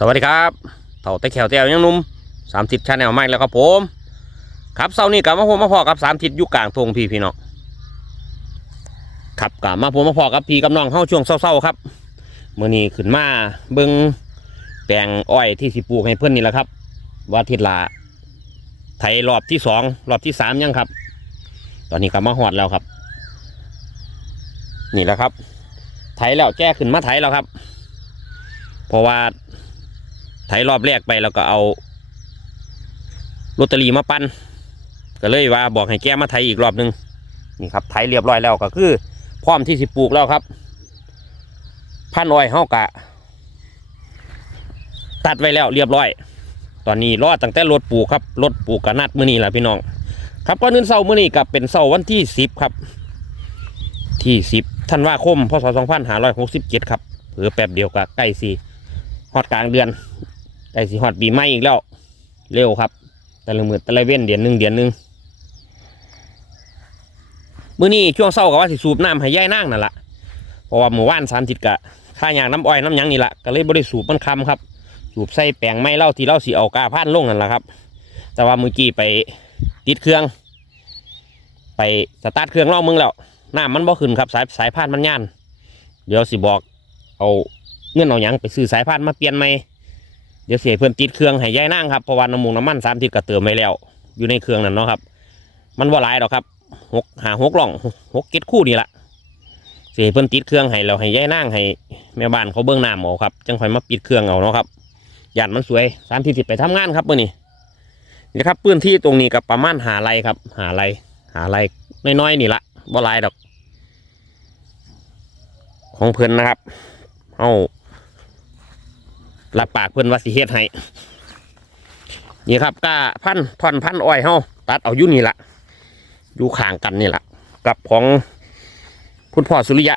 สวัสดีครับเต่าตะแขวแต้วยังนุ่มสามสิบชาแนลใหม่แล้วครับผม ครับเสาร์นี้กลับมาผมมาพอกับสามทิศยุกลางทงพี่พี่น้องครับกลับมาผมมาพอกับพี่กับน้องเข้าช่วงเศร้าๆครับเมื่อนี้ขึ้นมาเบิ้งแปลงอ้อยที่สิปลูกให้เพื่อนนี่แหละครับ ว่าทิศละไถรอบที่สองรอบที่สามยังครับ ตอนนี้กลับมาหอดแล้วครับ นี่แหละครับ ไถแล้วแก้ขึ้นมาไถแล้วครับ เพราะว่า ไถรอบแรกไปแล้วก็เอาลอตเตอรี่มาปั้นก็เลยว่าบอกให้แก้มาไถอีกรอบหนึงนี่ครับไถเรียบร้อยแล้วก็คือ พร้อมที่สิปลูกแล้วครับ พันอ้อยเฮากะ ตัดไว้แล้วเรียบร้อย ตอนนี้รอดตั้งแต่รถปลูกครับรถปลูกกะนัดมื้อนี้แหละพี่น้อง ครับก่อนอื่นเสาร์มื้อนี้กับเป็นเสาร์วันที่สิบครับ ที่สิบธันวาคมพศสองพันห้าร้อยหกสิบเจ็ดครับเผือแป๊บเดียวกับใกล้สี่ฮอดกลางเดือน ใกล้สีฮอดปีใหม่อีกแล้ว เร็วครับ แต่ละมือแต่ละเว้นเดือนหนึ่งเดือนหนึ่งมื้อนี้ช่วงเศร้ากับว่าสิสูบน้ำให้ย่ายนั่งนั่นแหละเพราะว่าหมู่ว่านสามทิศกะข้ายางน้ำอ้อยน้ำหยังนี่แหละก็เลยบริสูบมันคำครับ สูบใส่แปลงไม้เล่าที่เล่าสีเอากาพันลงนั่นแหละครับ แต่ว่าเมื่อกี้ไปติดเครื่อง ไปสตาร์ทเครื่องเล่ามึงแล้วน้ำมันบ่ขึ้นครับสายสายพานมันย่าน เดี๋ยวสิบอกเอาเงินเอาหยังไปซื้อสายพานมาเปลี่ยนใหม่ เดี๋ยวเสียเพื่อนติดเครื่องให้ย่ายนั่งครับเพราะว่าน้ำมูกน้ำมันสามทิศก็เติมไว้แล้ว อยู่ในเครื่องนั่นเนาะครับ มันว่าหลายดอกครับหกหาหกล่องหกเก็ดคู่นี่ละเสียเพื่อนติดเครื่องให้เราให้ย่ายนั่งให้แม่บ้านเขาเบิ้องหน้ำเอครับจังค่อยมาปิดเครื่องเอาเนาะครับหยานมันสวยสามทิศไปทำงานครับเมื่อนี้นี่ครับพื้นที่ตรงนี้กับประมาณหาไรครับ หาไรหาไรน้อยๆนี่ละบ่หลายดอก ของเพื่อนนะครับเอา รับปากเพื่อนว่าสิเฮ็ดให้นี่ครับก้าพันท่อนพันอ้อยเฮาตัดเอาอยู่นี่ละอยู่ข้างกันนี่ละกับของคุณพ่อสุริยะ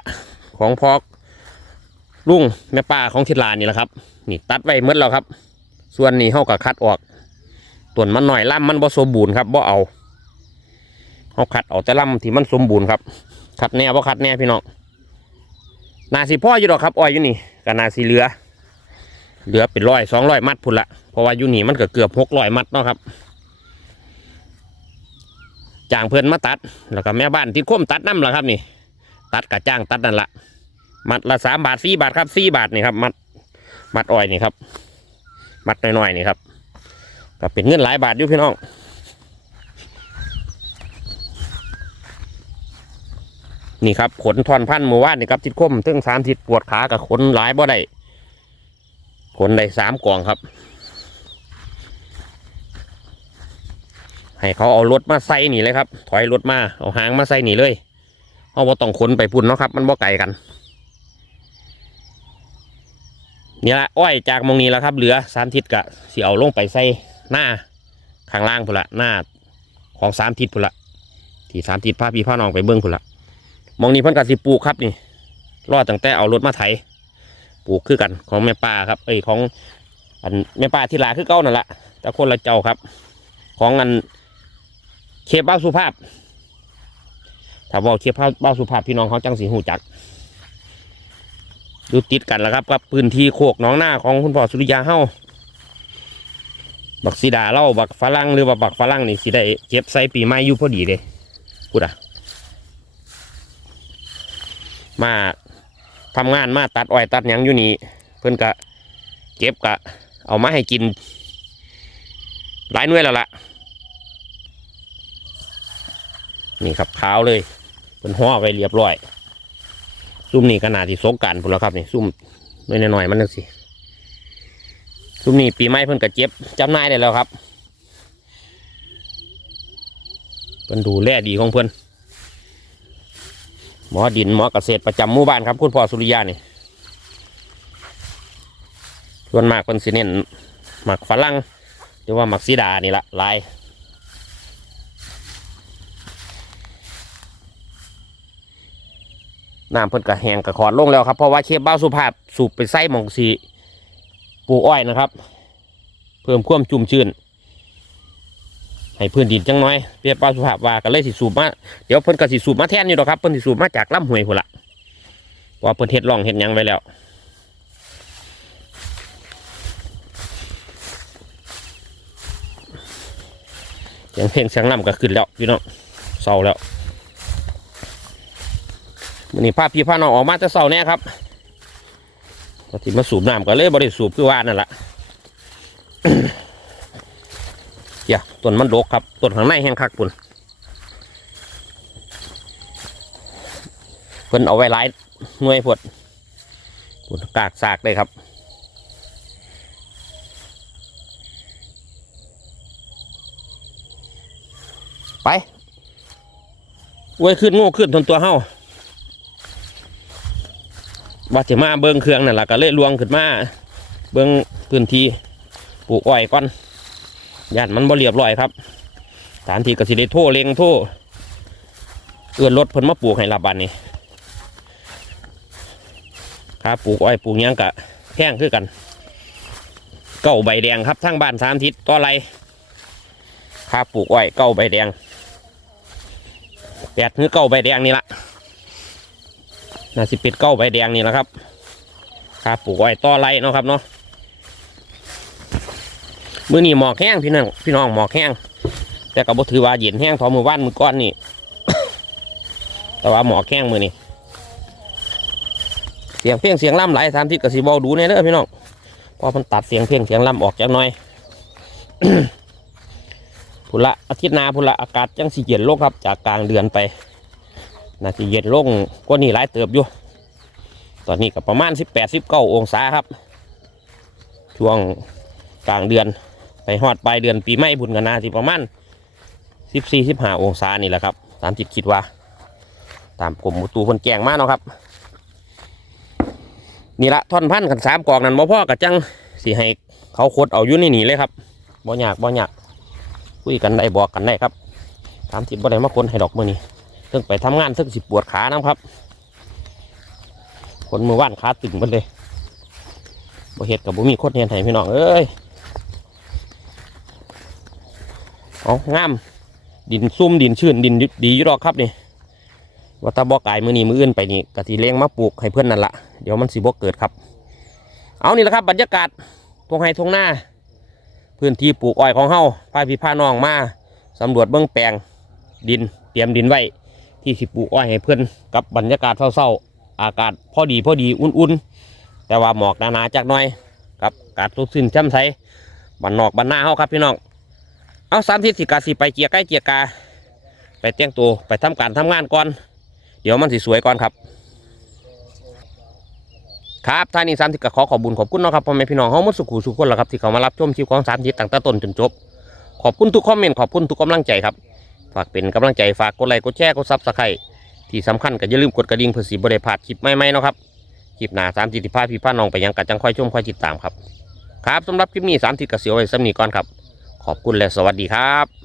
ของพ่อลุงแม่ป้าของทิศลานี่แหละครับ นี่ตัดไว้หมดแล้วครับ ส่วนนี้เฮาก็คัดออกต้นมันหน่อยล่ำมันบ่สมบูรณ์ครับบ่เอาเฮาคัดเอาแต่ล่ำที่มันสมบูรณ์ครับคัดแน่บ่คัดแน่พี่น้องนาสีพ่ออยู่ดอกครับอ้อยอยู่นี่กับนาสีเหลือ เหลือเป็นร้อยสองร้อยมัดพุ่นละเพราะว่าอยู่นี่มันก็เกือบหกร้อยมัดเนาะครับจ้างเพื่อนมาตัด แล้วก็แม่บ้านที่คมตัดน้ำละครับนี่ ตัดกับจ้างตัดนั่นละมัดละสามบาทสี่บาทครับสี่บาทนี่ครับ มัด มัดอ้อยนี่ครับ มัดน้อยๆนี่ครับก็เป็นเงินหลายบาทอยู่พี่น้องนี่ครับขนทอนพันเมื่อวานนี่ครับทิดคมถึงสามทิศปวดขากับขนหลายบ่ได้ ขนได้สามกล่องครับ ให้เขาเอารถมาใส่หนีเลยครับ ถอยรถมาเอาหางมาใส่หนีเลยเอาว่าต้องขนไปพุ่นเนาะครับ มันบ่ไกลกันนี่ละอ้อยจากมองนี้แล้วครับ เหลือสามทิศกะสิเอาลงไปใส่หน้าข้างล่างพุ่นละหน้าของสามทิศพุ่นละที่สามทิศพาพี่พาน้องไปเบิ้องพุ่นละมองนี่เพิ่นกสิปลูกครับนี่รอดตั้งแต่เอารถมาไถ ปลูกคือกันของแม่ป้าครับ เอ้ยของอันแม่ป้าที่ลาคือเก้านั่นแหละแต่คนละเจ้าครับ ของอันเคบ้าสุภาพ ถ้าบอกเคปบ้าสุภาพพี่น้องเขาจังสีหูจักดูติดกันแล้วครับกับพื้นที่โคกน้องหน้าของคุณพ่อสุริยาเฮาบักสีดาเล่าบักฝรั่งหรือว่าบักฝรั่งนี่สิได้เก็บใส่ปีใหม่อยู่พอดีเลยพูดอะมา ทำงานมาตัดอ้อยตัดหยังอยู่นี่เพิ่นกะเก็บกะ เอามาให้กิน หลายหน่วยแล้วล่ะ นี่ครับขาวเลยเพิ่นห่อไว้เรียบร้อย ซุ่มนี่ขนาดที่สงการพุ่นแล้วครับนี่ซุ่มน้อยหน่อยๆมันนึกสิซุ่มนี่ปีใหม่เพิ่นกะเจ็บจำหน่ายได้แล้วครับเพิ่นดูแลดีของเพิ่น หมอดินหมอเกษตรประจำหมู่บ้านครับ คุณพ่อสุริยานี่ส่วนมากคนสิเน้นหมักฝรั่งหรือว่าหมักซีดานี่ละลายน้ำเพิ่นกระแหงกระขอดลงแล้วครับ เพราะว่าเคปบ้าสุภาพสูบไปไส้หมองสีปูอ้อยนะครับ เพิ่มความจุ่มชื้น ให้พื้นดินจังน้อยเปียป้าสุภาพว่าก็เลยสิสูบมาเดี๋ยวเพิ่นก็สิสูบมาแทนอยู่ดอกครับเพิ่นสิสูบมาจากลำห้วยพุ่นละว่าเพิ่นเฮ็ดร่องเฮ็ดยังไว้แล้วเสียงเพลงเสียงล่ำก็ขึ้นแล้วพี่น้องเศร้าแล้ววันนี้ภาพี่ผ้าน้องออกมาจะเศร้าแน่ครับที่มาสูบน้ำก็เลยบริสูบคือว่านั่นแหละ เดี๋ยต้นมันโดกครับต้นข้างในแห้งคักปุ่นเพิ่นเอาไว้หลายหน่วยพดปุ่นกากสากเลยครับไปเว้ยขึ้นโง่ขึ้นทนตัวเฮาว่าจะมาเบิ้งเครื่องนั่นแหละก็เลยลวงขึ้นมา เบิ้งพื้นที่ปลูกอ้อยก่อน ย่านมันบ่เรียบร้อยครับสถานที่ก็สิได้โทเลงโทเอื้อนรถเพิ่นมาปลูกให้ลาบันนี่ค่าปลูกอ้อยปลูกยังกะแพงคือกันเก้าใบแดงครับทั้งบ้านสามทิศต่อไรค่าปลูกอ้อยเก้าใบแดงแปดหรือเก้าใบแดงนี่ละน่าสิเป็ดเก้าใบแดงนี่แหละครับครับปลูกอ้อยต่อไรเนาะครับเนาะ มือนี่หมอกแห้งพี่น้องพี่น้องหมอกแห้งแต่ก็บ่ถือว่าเย็นแห้งทอมือว่านมือก้อนนี่ แต่ว่าหมอกแห้งมือนี่เสียงเพลงเสียงล่ำหลายทามที่กสิบอดูเนี่ยเด้อพี่น้องเพอมันตัดเสียงเพลงเสียงล่ำออกจากหน่อยพุละอาทิตย์นาพุละอากาศจังสิเย็นลงครับ จากกลางเดือนไปน่าสิเย็นลงกว่านี้หลายเติบอยู่ ตอนนี้ก็ประมาณสิบแปดสิบเก้าองศาครับ ช่วงกลางเดือน ไปฮอดปลายเดือนปีใหม่บุญกันนาที่ประมาณสิบสี่สิบห้าองศานี่แหละครับตามที่คิดว่า ตามกรมอุตุคนแจ้งมากเนาะครับ นี่ละท่อนพันกันสามกอกนั่นบ่พ่อกับจังสิให้เขาโคดเอาอยู่นี่หนีเลยครับบ่ยากบ่ยากคุยกันได้บอกกันได้ครับตามที่บ่ได้มาคนให้ดอกมือนี้เพิ่งไปทำงานเพิ่งสิปวดขานะครับ คนมือว่านขาตึงหมดเลยบ่เห็ดกับบ่มีโคตรเนียนให้พี่น้องเอ้ย เอางาม ดินซุ่มดินชื้นดินดีอยู่ดอกครับนี่ว่าแตาบ่กายมือนี้มืออื่นไปนี่กะทิเลี้ยงมาปลูกให้เพื่อนนั่นละเดี๋ยวมันสิบ่เกิดครับ เอานี่แหละครับบรรยากาศทงไห้ทงหน้า พื้นที่ปลูกอ้อยของเฮาพาพี่พาน้องมาสำรวจเบื้องแปลงดินเตรียมดินไว้ที่สิปลูกอ้อยให้เพื่อนกับบรรยากาศเศร้าๆอากาศพอดีพอดีอุ่นๆ แต่ว่าหมอกหนาๆจากหน้อยกับอากาศสุดสิ้นช่ำใสบันนอกบันหน้าเฮาครับพี่น้อง เอาสามทิศสิกาสิไปเกียร์ใกล้เกียร์กา ไปเตียมตัวไปทำการทำงานก่อน เดี๋ยวมันสิสวยก่อนครับ ครับท่านี้สามทิศก็ขอขอบคุญขอบคุณเนาะครับพ่อแม่พี่น้องเฮาหมดสุขุสุขคนแล้วครับที่เขามารับชมคลิปของสามทิศตั้งแต่ต้นจนจบ ขอบคุณทุกคอมเมนต์ขอบคุณทุกกำลังใจครับ ฝากเป็นกำลังใจฝากกดไลค์กดแชร์กดซับสไครต์ที่สำคัญก็อย่าลืมกดกระดิ่งเพื่อสิบริพลาดคลิปใหม่ๆเนาะครับคลิปหน้าสามทิศที่พาพี่พาน้องไปยังกัดจังค่อยชมค่อยติดตามครับครับสำหรับคลิปนี้สามทิศก็เสียวไว้สำนีก่อนครับ ขอบคุณและสวัสดีครับ